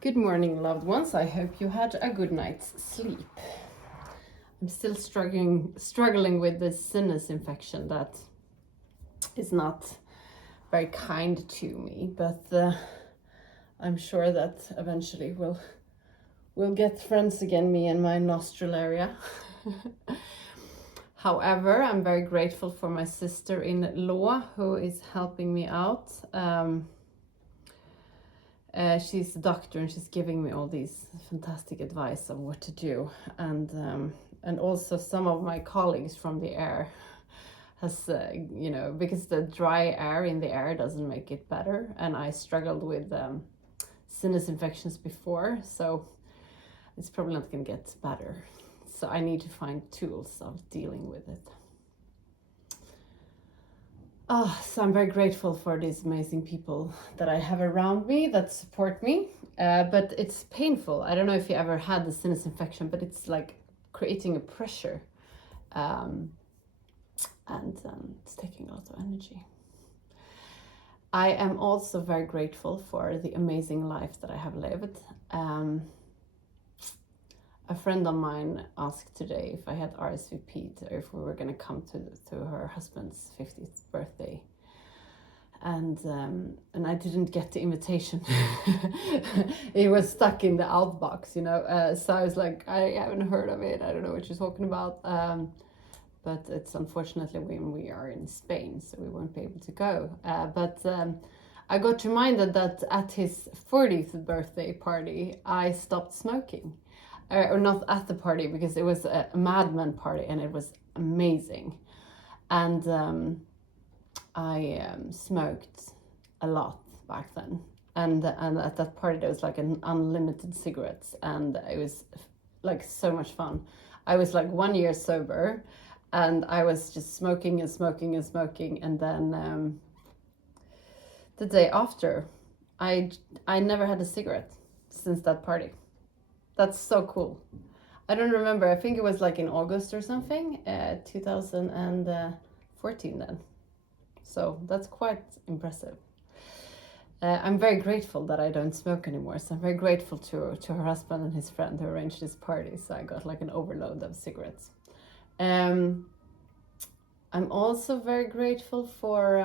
Good morning, loved ones. I hope you had a good night's sleep. I'm still struggling with this sinus infection that is not very kind to me, but I'm sure that eventually we'll get friends again, me and my nostril area. However, I'm very grateful for my sister-in-law who is helping me out. She's a doctor and she's giving me all these fantastic advice on what to do, and also some of my colleagues from the air has because the dry air in the air doesn't make it better, and I struggled with sinus infections before, so it's probably not going to get better, so I need to find tools of dealing with it. So I'm very grateful for these amazing people that I have around me that support me. But it's painful. I don't know if you ever had the sinus infection, but it's like creating a pressure. And it's taking a lot of energy. I am also very grateful for the amazing life that I have lived. A friend of mine asked today if I had RSVP'd or if we were going to come to her husband's 50th birthday. And I didn't get the invitation. It was stuck in the outbox, so I was like, I haven't heard of it. I don't know what you're talking about. But it's unfortunately when we are in Spain, so we won't be able to go. But I got reminded that at his 40th birthday party, I stopped smoking. Or not at the party, because it was a Mad Men party and it was amazing. And I smoked a lot back then. And at that party there was like an unlimited cigarettes, and it was like so much fun. I was like 1 year sober, and I was just smoking and smoking and smoking. And then the day after, I never had a cigarette since that party. That's so cool. I don't remember. I think it was like in August or something, 2014 then. So that's quite impressive. I'm very grateful that I don't smoke anymore. So I'm very grateful to her husband and his friend who arranged this party. So I got like an overload of cigarettes. I'm also very grateful for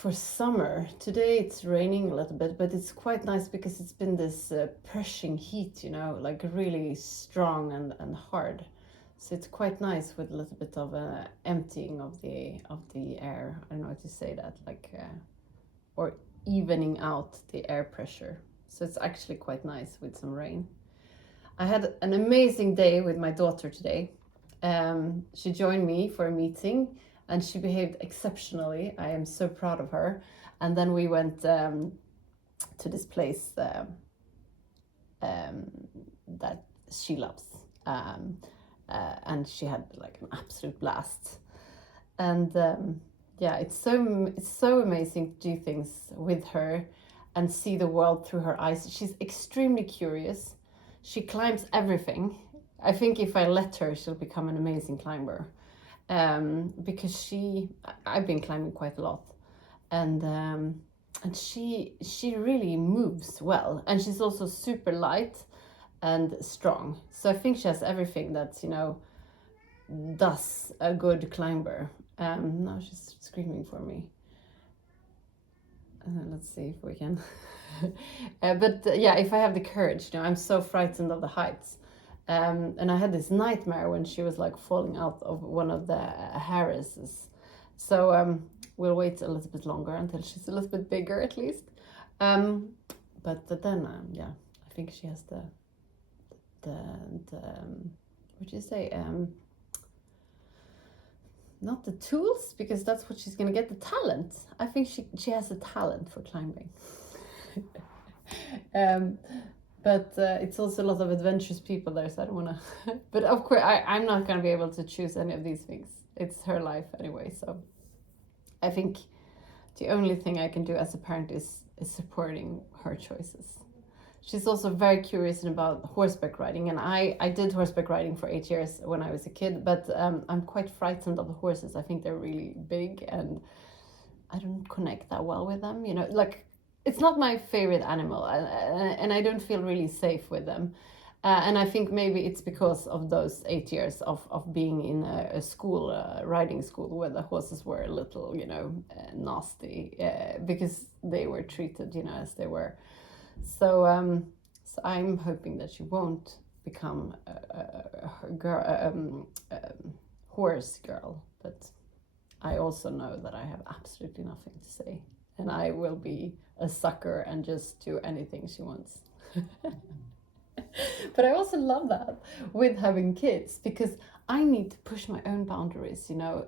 for summer. Today it's raining a little bit, but it's quite nice because it's been this pressing heat, like really strong and hard. So it's quite nice with a little bit of emptying of the air. I don't know how to say that, or evening out the air pressure. So it's actually quite nice with some rain. I had an amazing day with my daughter today. She joined me for a meeting, and she behaved exceptionally. I am so proud of her. And then we went to this place that she loves. And she had like an absolute blast. And it's so amazing to do things with her and see the world through her eyes. She's extremely curious. She climbs everything. I think if I let her, she'll become an amazing climber. Because I've been climbing quite a lot, and she really moves well, and she's also super light and strong. So I think she has everything that does a good climber. Now she's screaming for me. Let's see if we can. If I have the courage, I'm so frightened of the heights. And I had this nightmare when she was like falling out of one of the harnesses. So we'll wait a little bit longer until she's a little bit bigger at least. But then, I think she has the what do you say? Not the tools, because that's what she's gonna get. The talent. I think she has a talent for climbing. But it's also a lot of adventurous people there, so I don't want to. But of course, I'm not going to be able to choose any of these things. It's her life anyway, so I think the only thing I can do as a parent is supporting her choices. She's also very curious about horseback riding, and I did horseback riding for 8 years when I was a kid, but I'm quite frightened of the horses. I think they're really big, and I don't connect that well with them. You know, like it's not my favorite animal, and I don't feel really safe with them. And I think maybe it's because of those 8 years of being in a school, riding school, where the horses were a little, you know, nasty, because they were treated, you know, as they were. So, so I'm hoping that she won't become a girl, horse girl. But I also know that I have absolutely nothing to say, and I will be a sucker and just do anything she wants. But I also love that with having kids, because I need to push my own boundaries, you know,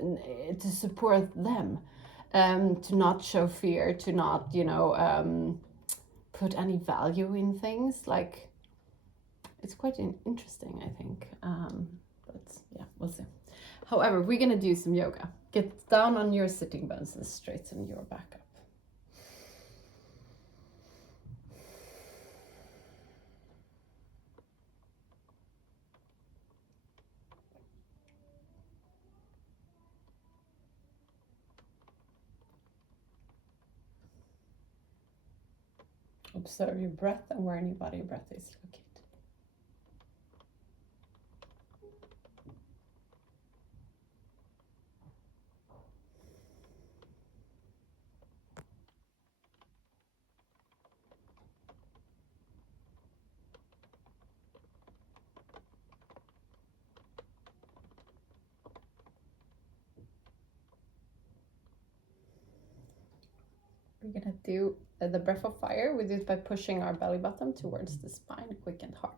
to support them, to not show fear, to not, you know, put any value in things. Like, it's quite interesting, I think. But yeah, we'll see. However, we're gonna do some yoga. Get down on your sitting bones and straighten your back up. Observe your breath and where any body breath is located. We're gonna do the breath of fire. We do it by pushing our belly button towards the spine, quick and hard.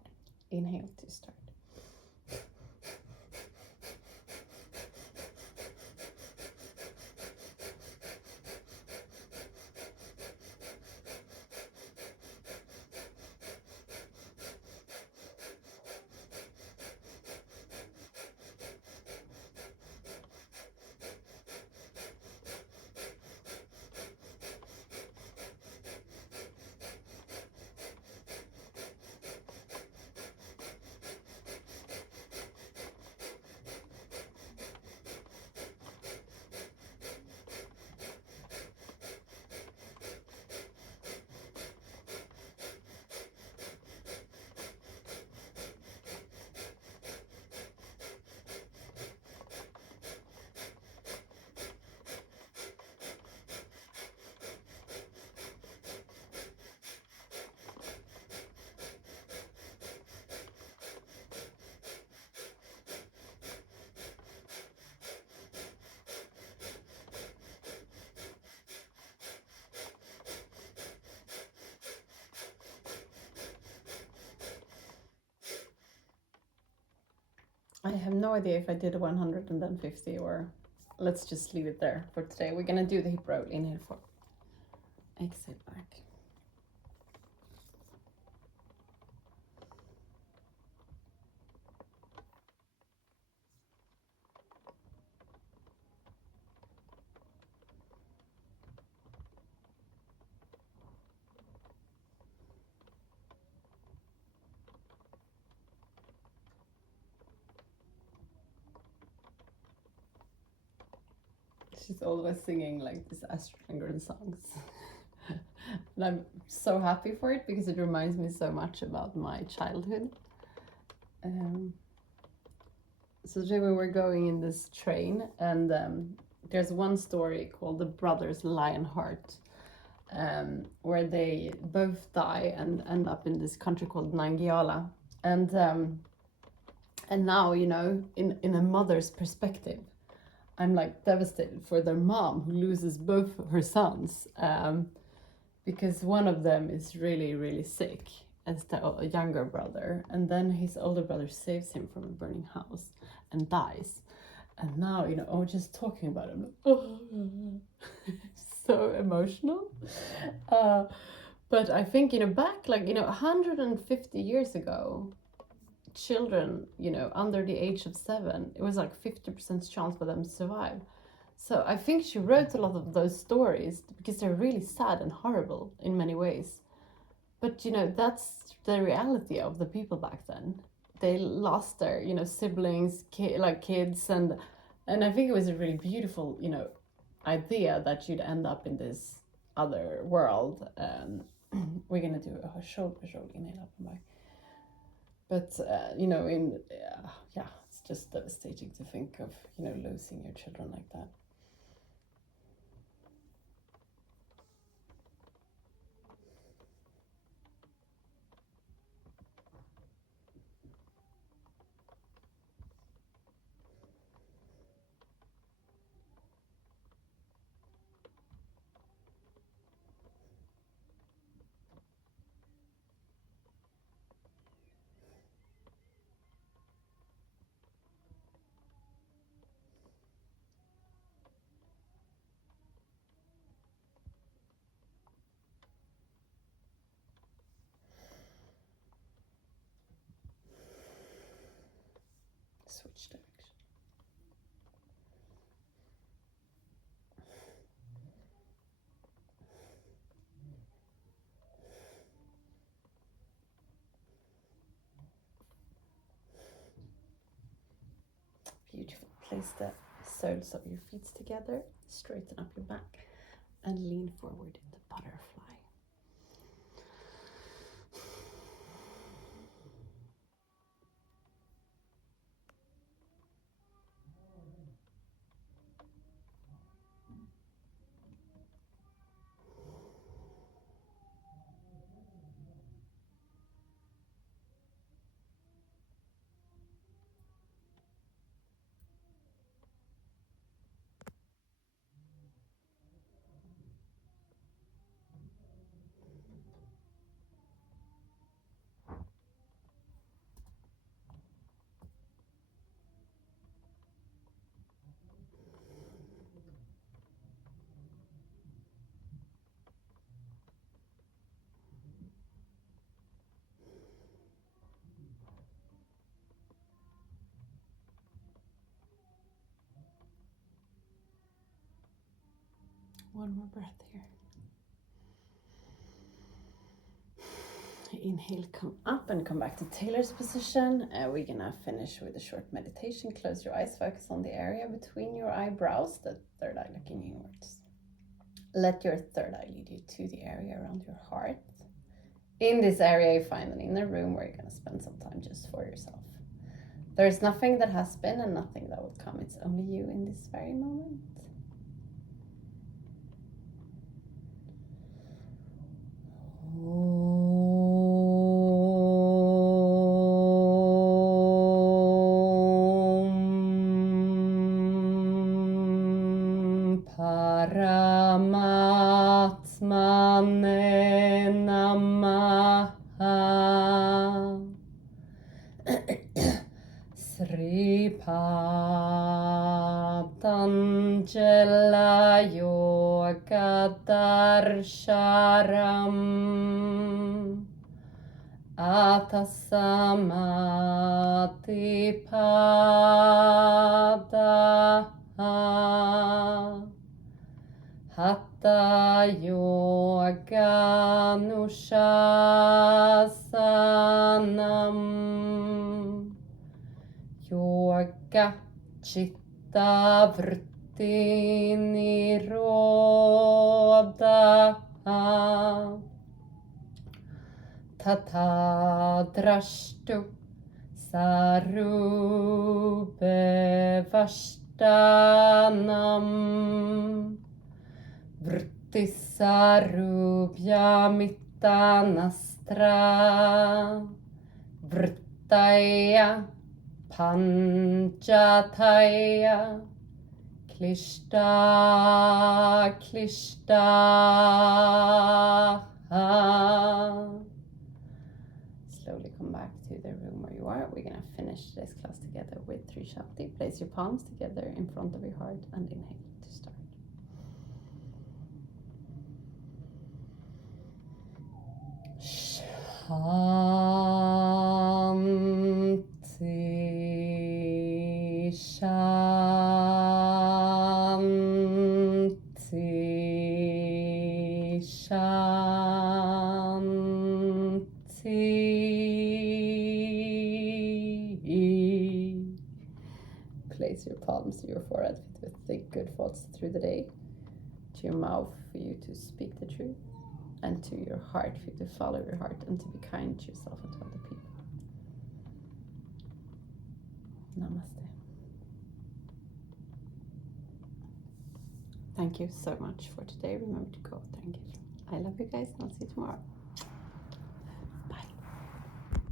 Inhale to start. I have no idea if I did 100 and then 50, or let's just leave it there for today. We're gonna do the hip roll. Inhale for, exhale back. She's always singing like these Astrid Lindgren songs. And I'm so happy for it because it reminds me so much about my childhood. So today we were going in this train, and there's one story called The Brothers Lionheart, where they both die and end up in this country called Nangiala. And now, you know, in a mother's perspective, I'm like devastated for their mom, who loses both her sons, because one of them is really, really sick as the younger brother, and then his older brother saves him from a burning house and dies. And now, you know, oh, just talking about him, oh, so emotional. But I think, you know, back like, you know, 150 years ago, children, you know, under the age of 7, it was like 50% chance for them to survive. So I think she wrote a lot of those stories because they're really sad and horrible in many ways. But, you know, that's the reality of the people back then. They lost their, you know, siblings, kids, and I think it was a really beautiful, you know, idea that you'd end up in this other world. We're gonna do a shoulder inhale up and back. But it's just devastating to think of losing your children like that. Switch direction. Beautiful. Place the soles of your feet together, straighten up your back, and lean forward in the butterfly. One more breath here. Inhale, come up and come back to Taylor's position. We're gonna finish with a short meditation. Close your eyes, focus on the area between your eyebrows, the third eye looking inwards. Let your third eye lead you to the area around your heart. In this area, you find an inner room where you're gonna spend some time just for yourself. There's nothing that has been and nothing that will come. It's only you in this very moment. Paramatmane namaha. Sri Patanjala Yoga Darsharam Atasamati Padaha Hatha Yoga Nushasanam Yoga Chitta Vritti Nirodha Tata Drashtu Sarube Vashtanam Vritti Sarubhya Mittanastra Vrittaya Panjataya Klishta Klishta Slowly come back to the room where you are. We're going to finish today's class together with 3 Shanti. Place your palms together in front of your heart and inhale to start. Shanti, Shanti, Shanti. Place your palms to your forehead with thick, good thoughts through the day. to your mouth for you to speak the truth, and to your heart for you to follow your heart and to be kind to yourself and to other people. Namaste. Thank you so much for today. Remember to go. Thank you. I love you guys, and I'll see you tomorrow.